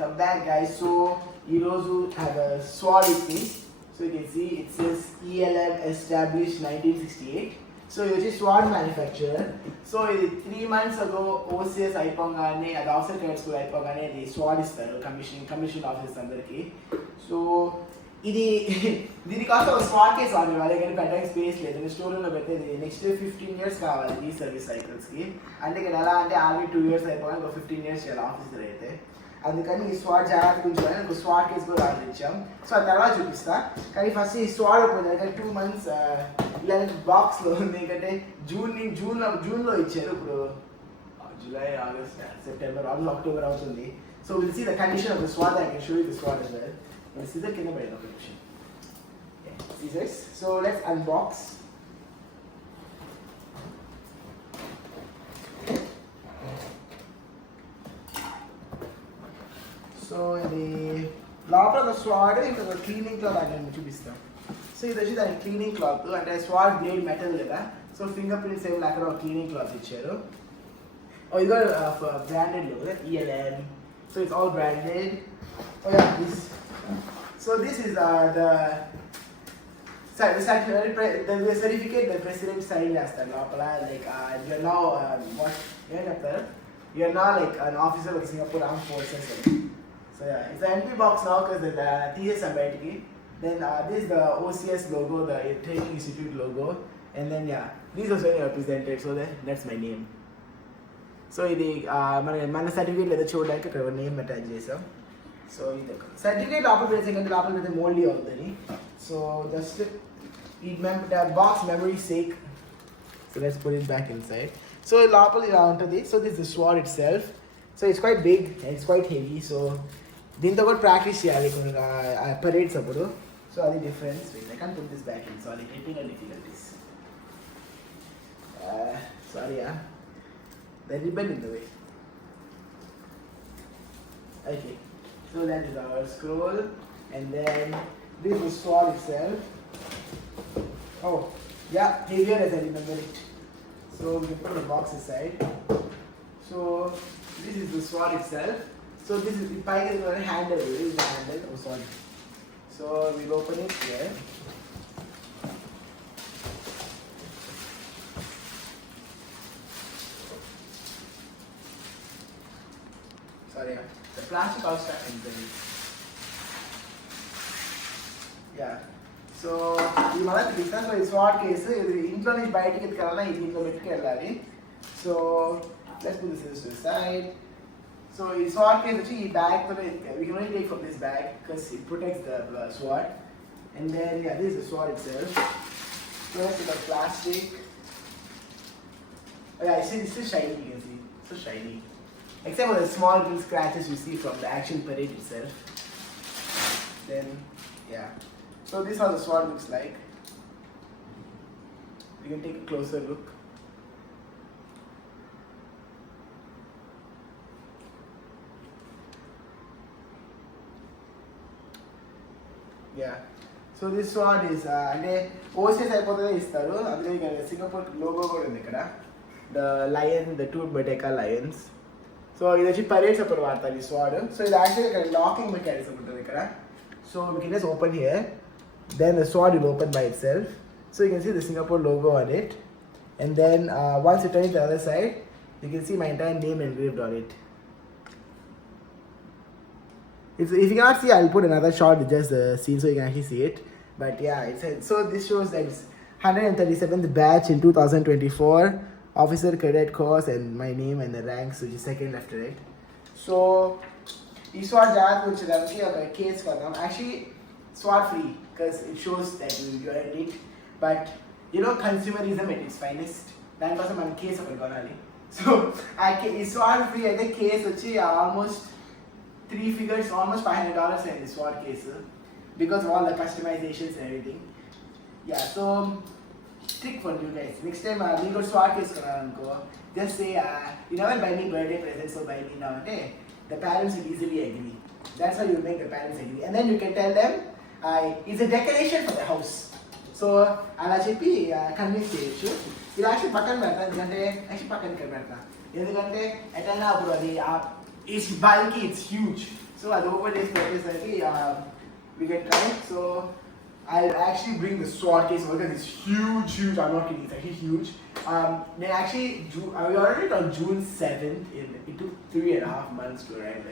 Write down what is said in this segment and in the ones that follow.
welcome back guys. So Irozu have a sword with me. So you can see it says ELM established 1968. So it is sword manufacturer. So 3 months ago OCS aipongane adu officer trade school aipongane the sword istaru commission office andariki. So ఇది దీనికోసం ఒక smart case వాడాలి వాళ్ళ దగ్గర పెట్టడానికి space లేదు store రూమ్లో పెట్టేది నెక్స్ట్ 15 years కావాలి ఈ సర్వీస్ సైకిల్స్కి అంటే ఇక్కడ ఎలా అంటే ఆర్మీ 2 years అయిపోవాలి ఒక 15 years చేయాలి ఆఫీసర్ అయితే అందుకని ఈ స్వాట్ జాగ్రత్త గురించి ఒక స్వాట్ కేస్ కూడా ఆర్డర్ ఇచ్చాం సో ఆ తర్వాత చూపిస్తా కానీ ఫస్ట్ ఈ స్వాట్ ఓపెన్ అంటే 2 months ఇలా బాక్స్లో ఉంది ఎందుకంటే జూన్లో ఇచ్చారు ఇప్పుడు July August September almost October అవుతుంది so will see the condition of the swat I can show you the swat as well. Scissor can be an option. Scissors. So let's unbox. So the lot of the sword is a cleaning cloth again chupista. So this is a cleaning cloth and a sword blade metal leda. So fingerprints same like a cleaning cloth ichero. Oh, you got a branded logo, ELM. So it's all branded. Oh yeah, this. So this is the certificate the president signed last time. Like you're now you're now like an officer of Singapore Armed Forces. So yeah, it's an empty box now because the TS Ambedkar. Then this is the OCS logo, the Training Institute logo, and then yeah, these are very represented. So that's my name. So ఇది మన certificate లేదా చూడడానికి ఇక్కడ name attach చేసాం so ఇది certificate లోపల పెడితే లోపల పెడితే మోల్డీ అవుతుంది సో జస్ట్ ఈ box memory sake so let's put it back inside so లోపల ఇలా ఉంటుంది so this the sword itself so it's quite big and it's quite heavy so దీంతో కూడా ప్రాక్టీస్ చేయాలి కొన్ని పరేడ్స్ అప్పుడు సో అది difference I can't put this back in sorry technical difficulties sorry the ribbon in the way. Okay, so that is our scroll, and then this is the sword itself. Oh, yeah, heavier as I remember it. So we can put the box aside. So this is the sword itself. So this is the pike is a handle. This is the handle. Oh, sorry. So we'll open it here. Sorry, the plastic outside inside. Yeah. So ఈ మన business లో ఈ swat case ఇది ఇంట్లో నుంచి బయటికి ఎత్తుకెళ్ళాలి ఇది ఇంట్లో పెట్టుకెళ్ళాలి so let's put this to the side so ఈ స్వాట్ కేసు వచ్చి ఈ బ్యాగ్ తో we can only take from this bag because it protects the sword and then yeah this is the sword itself so that's the plastic oh yeah it's still shiny you can see so shiny except for the small little scratches you see from the actual parade itself. Then, yeah. So this is how the sword looks like. You can take a closer look. Yeah. So this sword is అంటే OCS అయిపోతుందే ఇస్తారు అందులో ఇక్కడ Singapore logo కూడా ఉంది ఇక్కడ the lion the two Merdeka lions. So ఇది వచ్చి parades అప్పుడు వాడతారు ఈ స్వాడ్ సో ఇది యాక్చువల్లీ ఇక్కడ లాకింగ్ మెకానిజం ఉంటుంది ఇక్కడ so we can just open here then the sword will open by itself so you can see the Singapore logo on it and then once you turn it the other side you can see my entire name engraved on it. If you cannot see, I'll put another shot with just the scene so you can actually see it. But yeah, so this shows that it's 137th batch in 2024. Officer cadet course and my name and the ranks which is second left to right. So this sword జాగ్రత్త ఉంచడానికి ఒక case కొన్నాం actually swat free because it shows that you earned it but you know consumerism at its finest దానికోసం మనం case ఒకటి కొనాలి so ఈ స్వాడ్ free అయితే కేస్ వచ్చి ఆల్మోస్ట్ 3 figures almost $500 అయింది స్వాడ్ case because of all the customizations and everything. Yeah, so trick for you guys. Next time we go sword case karananuko just say you never buy me birthday present so buy me now ante the parents will easily agree. That's how you make the parents agree and then you can tell them it's a decoration for the house so ala cheppi convince cheyochu ఇది actually పక్కన పెడతా ఎందుకంటే actually పక్కన ఇక్కడ పెడతా ఎందుకంటే ఎటైనా అప్పుడు అది it's bulky it's huge So at the open days practice, we get time. So I'll actually bring the sword case because it's huge. I'm not kidding, it's actually huge. Then actually, we ordered it on June 7th. It took 3.5 months to arrive.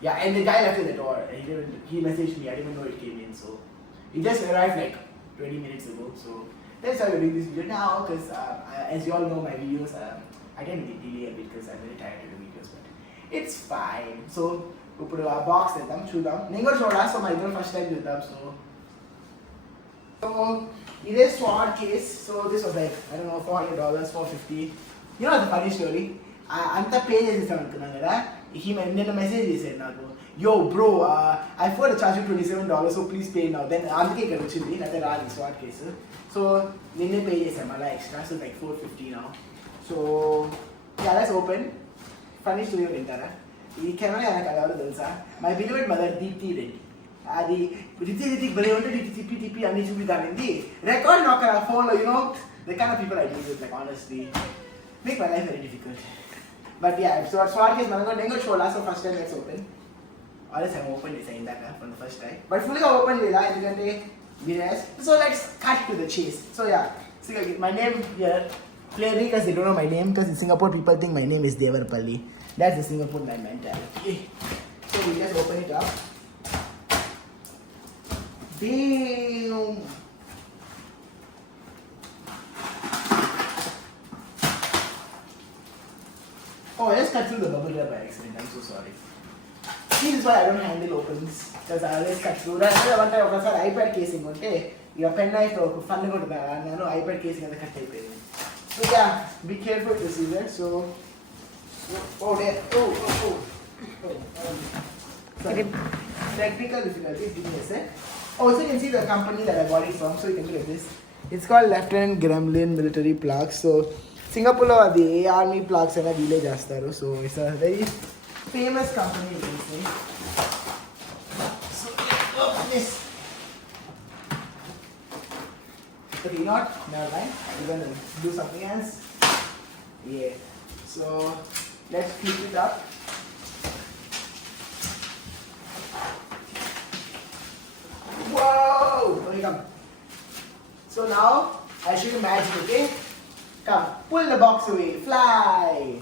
Yeah, and the guy left at the door. He messaged me. I didn't even know it came in. So it just arrived 20 minutes ago. So that's why we're doing this video now. Because as you all know, my videos I can delay a bit because I'm very tired of the videos, but it's fine. So we put a box in them, chew them. Nengo choda, so my first time with them. So it is sword case. So this was I don't know, $400, $450. You know the funny story? Anta pay chesisam. He made a message. He said, "Yo, bro, I forgot to charge you $27, so please pay now." Then I'm taking another sword case. So ninne pay extra, so $450 now. So yeah, let's open. Funny story of Intara. This camera, my beloved mother Deepthi Reddy. Adi Riti Bale TP and it will be done in the record knocker phone, you know, the kind of people I deal with, honestly, make my life very difficult. But yeah, so sword case Nengo Chola, so first time let's open. Or else I'm open this from the first time. But fully open so let's cut to the chase. So yeah, so my name here, clearly because they don't know my name, because in Singapore people think my name is Devarpalli. That's the Singapore mentality. So we just open it up. Damn. Oh, I just cut through the bubble wrap by accident. I'm so sorry. This is why I don't handle opens, because I always cut through. That's why one time I was iPad casing. Your pen knife or fun to go iPad casing and the cut tape. So yeah, be careful with the scissors. So sorry. Technical difficulties. Give me a sec. Also, you can see the company that I bought it from. So you can look at this. It's called Lieutenant Gremlin Military Plugs. So Singapore are the army plugs and a village astaru. So it's a very famous company, you can say. So let's open this. Okay, not never mind. We're gonna do something else. Yeah. So let's flip it up. Whoa! Okay, come. So now I'll show you magic, okay? Come, pull the box away, fly.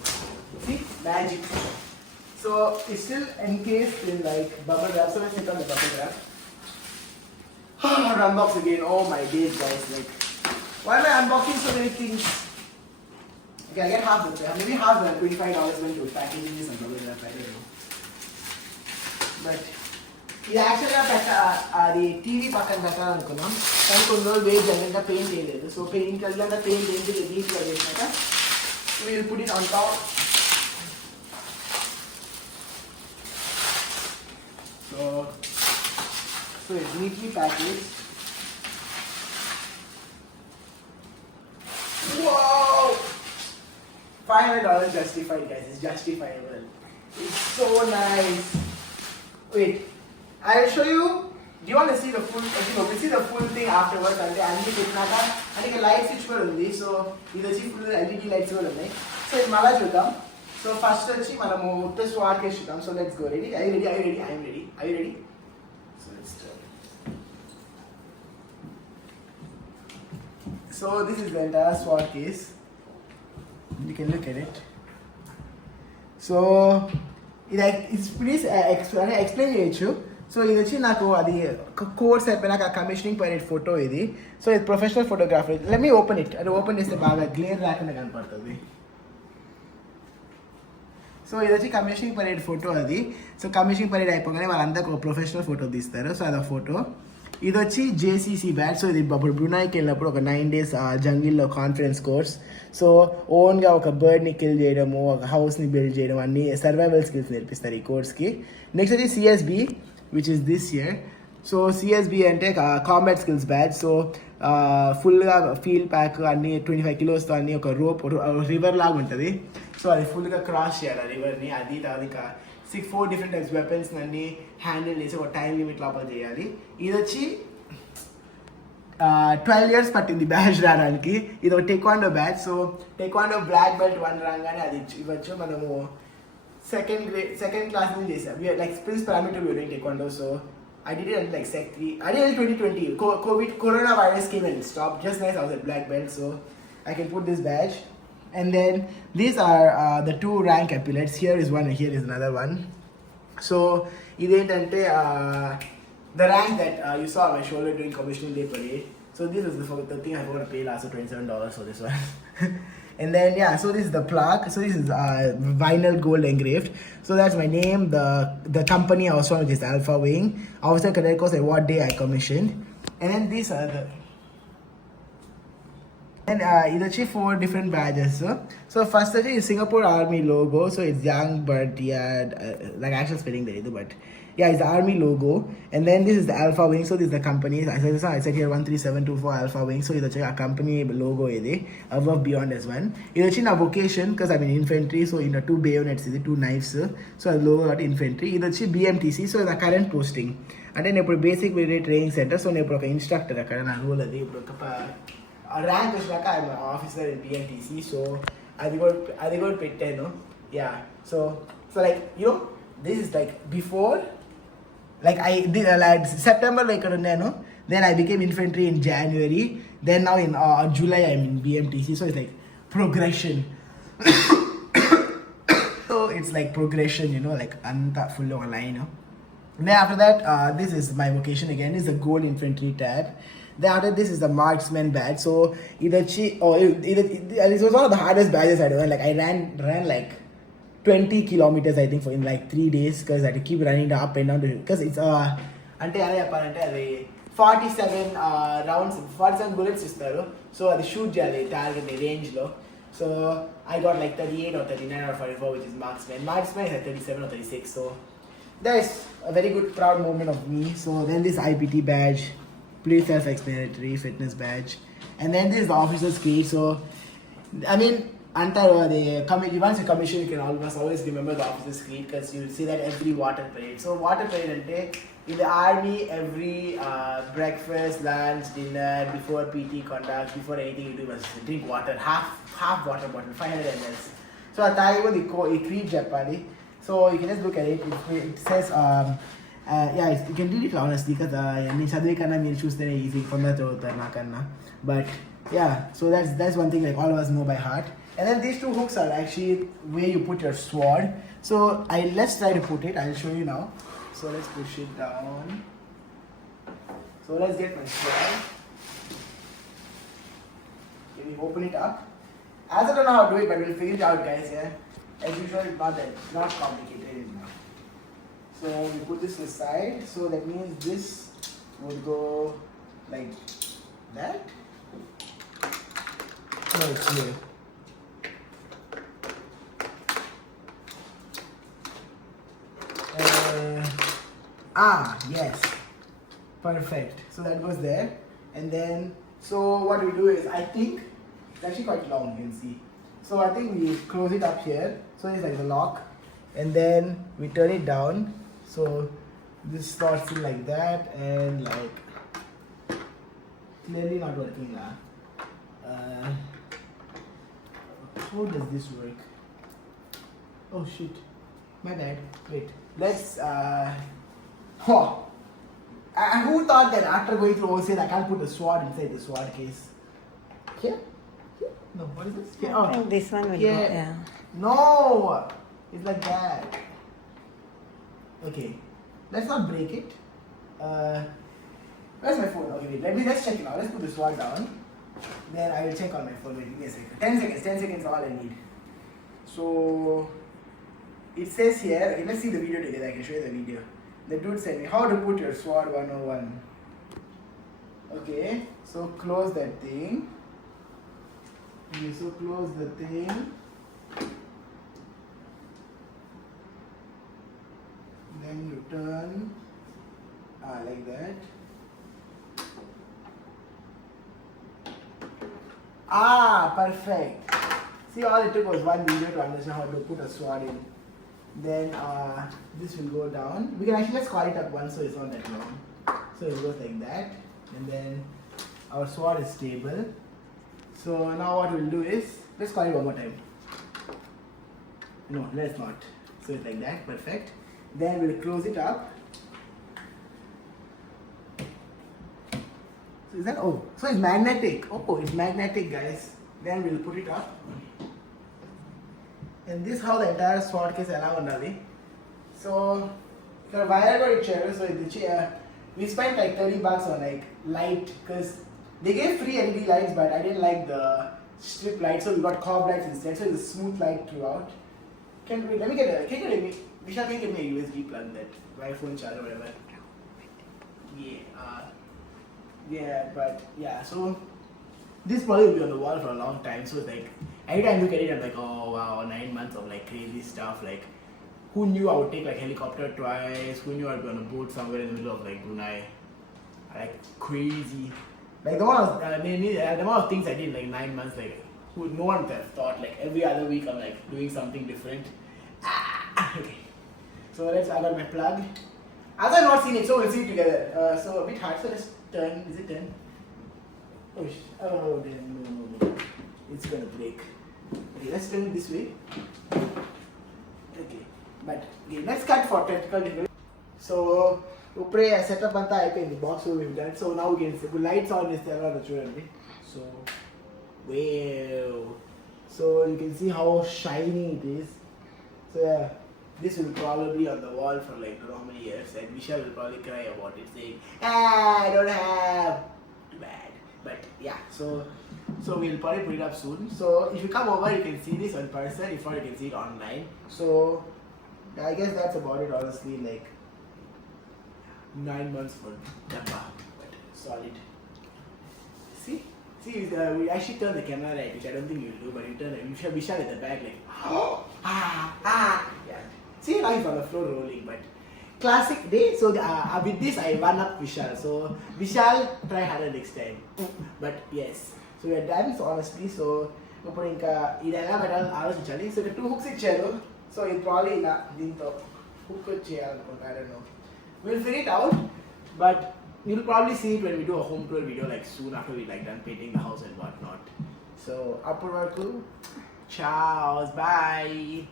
See, magic. So it's still encased in bubble wrap. So let's take on the bubble wrap. Unbox again. Oh my days, guys! Why am I unboxing so many things? Okay, I get half the maybe half the $25 went to packaging this and bubble wrap. I don't know. But ఇది యాక్చువల్గా అది TV పక్కన పెట్టాలనుకున్నాం, కానీ కొన్ని రోజులు wait చేయకుండా paint చేయలేదు. So paint కలిగిన పెయింట్ ఏంటి నీట్గా చేసినాక we'll put it on top. So it's neatly package. Wow! $500 justified, guys. It's justifiable. It's so nice. Wait. I'll show you. Do you want to see the full? We'll see the full thing afterwards. And the light switch for only. So this is full LED lights for only. So it's mala chudam. So first let's see manamu the sword case chudam. So let's go. Ready? Are you ready? Are you ready? I am ready. Are you ready? So let's start. So this is the entire sword case. You can look at it. So it's please explain you. So ఇది వచ్చి నాకు అది course అయిపోయినాక commissioning పైన photo ఇది. So ఇది professional photographer. Let me open it. అది open చేస్తే బాగా గ్లేర్ రాకుండా కనపడుతుంది. సో ఇది వచ్చి కమిషనింగ్ పరేడ్ ఫోటో అది. సో కమిషనింగ్ పరేడ్ అయిపోగానే వాళ్ళందరికీ ఒక ప్రొఫెషనల్ ఫోటో తీస్తారు. సో అదొక ఫోటో. ఇది వచ్చి జేసీసీ బ్యాచ్. సో ఇది అప్పుడు బ్రునాయికి వెళ్ళినప్పుడు ఒక 9 days జంగిల్లో కాన్ఫరెన్స్ కోర్స్. సో ఓన్గా ఒక బర్డ్ని కిల్ చేయడము, ఒక హౌస్ని బిల్డ్ చేయడం, అన్ని సర్వైవల్ స్కిల్స్ నేర్పిస్తారు ఈ కోర్స్కి. నెక్స్ట్ వచ్చి CSB which is this year. So CSB అంటే కాంబాట్ స్కిల్స్ బ్యాచ్. సో ఫుల్గా ఫీల్డ్ ప్యాక్ అన్ని 25 kilos అన్ని ఒక రోప్ రివర్ లాగా ఉంటుంది. సో అది ఫుల్గా క్రాస్ చేయాలి ఆ రివర్ని. అది ఇంకా 4 different types weapons అన్ని హ్యాండిల్ చేసి ఒక టైం లిమిట్ లోపల చేయాలి. ఇది వచ్చి 12 years పట్టింది బ్యాచ్ రావడానికి. ఇది ఒక టెక్వాండో బ్యాచ్. సో టెక్వాండో బ్లాక్ బెల్ట్ 1 రాగానే అది ఇవ్వచ్చు. మనము second class in this. We are like Prince Parameter we were doing taekwondo, so I did it until like Sec 3. I did it in 2020. Coronavirus came and stopped. Just nice, I was at black belt, so I can put this badge. And then these are the 2 rank epaulets. Here is one and here is another one. So the rank that you saw on my shoulder during commissioning day parade. So this is the thing I forgot to pay last, so $27 for this one. And then yeah, so this is the plaque. So this is vinyl gold engraved. So that's my name, the company I was from, which is Alpha Wing, Officer Cadet Course, and what day I commissioned. And then these are the it's actually 4 different badges. So first is Singapore Army logo. So it's young, but yeah, like actual spelling there, but yeah, it's the Army logo. And then this is the Alpha Wing. So this is the company. I said here 13724 Alpha Wing. So it's actually a company logo. Above beyond as one. It's actually a vocation because I'm in infantry. So in the 2 bayonets, 2 knives. So the logo got infantry. It's actually BMTC. So the current posting. And then a basic military training center. So I'm instructor. Rank is like I'm an officer in BMTC, so I got pick 10, no? Yeah. So like, you know, this is like before, like I did like September like no? Then I became infantry in January. Then now in July I'm in BMTC, so it's like progression. So it's like progression, you know, like anta full of a line, you know. Then after that, this is my vocation again. This is a gold infantry tab. Then after this is the marksman badge. So it was one of the hardest badges I done. Like I ran like 20 kilometers I think for in like 3 days because I had to keep running up and down because it's ante 47 rounds, 47 bullets istaru. So the shoot target range low. So I got like 38 or 39 or 44, which is marksman. Marksman is at 37 or 36. So that is a very good proud moment of me. So then this IPT badge, pretty self-explanatory, fitness badge, and then this is the officer's creed. So I mean, once you commission, you can always remember the officer's creed because you will see that every water parade. So water parade in the army, every breakfast, lunch, dinner, before PT conduct, before anything you do, must drink water, half water bottle, 500 ml. So the creed Japani. So you can just look at it. It says you can read it honestly because choose easy from that. But yeah, so that's one thing like all of us know by heart. And then these 2 hooks are actually where you put your sword. So let's try to put it. I'll show you now. So let's push it down. So let's get my sword. Can we open it up? As I don't know how to do it, but we'll figure it out, guys. Yeah. As usual, it's not complicated enough. So we put this aside. So that means this would go like that. No, it's here. Yes. Perfect. So that goes there. And then, so what we do is, I think, it's actually quite long, you can see. So I think we close it up here. So it's like the lock. And then we turn it down. So this slots in like that and like, clearly not working now. How does this work? Oh shit. My bad. Wait. Let's who thought that after going through OCL I can't put the sword inside the sword case? Here? Here? No, what is this? Here. Oh. I think this one will go, yeah. No! It's like that. Okay. Let's not break it. Where's my phone? Okay, wait. Let's check it now. Let's put the sword down. Then I will check on my phone. Wait, give me a second. 10 seconds. 10 seconds is all I need. So it says here, okay, let's see the video together. I can show you the video. The dude said me how to put your sword 101. Okay, so close that thing. Okay, so close the thing. Then you turn like that. Perfect. See, all it took was one video to understand how to put a sword in. Then this will go down. We can actually just call it up once so it's not that long. So it goes like that. And then our sword is stable. So now what we'll do is, let's call it one more time. No, let's not. So it's like that, perfect. Then we'll close it up. So is that, oh, so it's magnetic. Oh, it's magnetic, guys. Then we'll put it up. And this is how the entire sword case allowed Navi. So the wire got chair, so the chair we spent like $30 on like light because they gave free LED lights, but I didn't like the strip light, so we got cob lights instead. So it's a smooth light throughout. Can you get me Vishal, can you get me a USB plug, that iPhone charger or whatever? Yeah, but yeah, so this probably will be on the wall for a long time. So it's like every time I look at it, I'm like, oh wow, 9 months of like crazy stuff. Like, who knew I would take like helicopter twice? Who knew I'd be on a boat somewhere in the middle of like Brunei? Like crazy. Like the amount of things I did in like 9 months, like no one would have thought. Like every other week I'm like doing something different. Okay. So I got my plug. As I've not seen it, so we'll see it together. So a bit hard, so let's turn. Is it turn? Oh, no. It's gonna break. Okay, let's turn it this way. Okay, but okay, let's cut for technical difficulty. So, I set up in the box, so we've done. So now we can see the lights on this camera. So, wow. So you can see how shiny it is. So yeah, this will probably be on the wall for like how many years, and Michelle will probably cry about it, saying, I don't have. Too bad. But yeah, so we'll probably put it up soon. So if you come over, you can see this in person. If not, you can see it online. So I guess that's about it. Honestly, like 9 months for Dabba, but solid. See, we actually turn the camera right, which I don't think you'll do, but you turn it. We shot at the back like yeah. See, now he's on the floor rolling, but classic day. So with this I one up Vishal. So Vishal, try harder next time. But yes, so we are done. So honestly, so we put in idella metal hours chali. So the 2 hooks in chelo. So it probably dinto hook chair. I don't know. We'll figure it out, but you'll probably see it when we do a home tour video, like soon after we like done painting the house and whatnot. So upward, ciao, bye.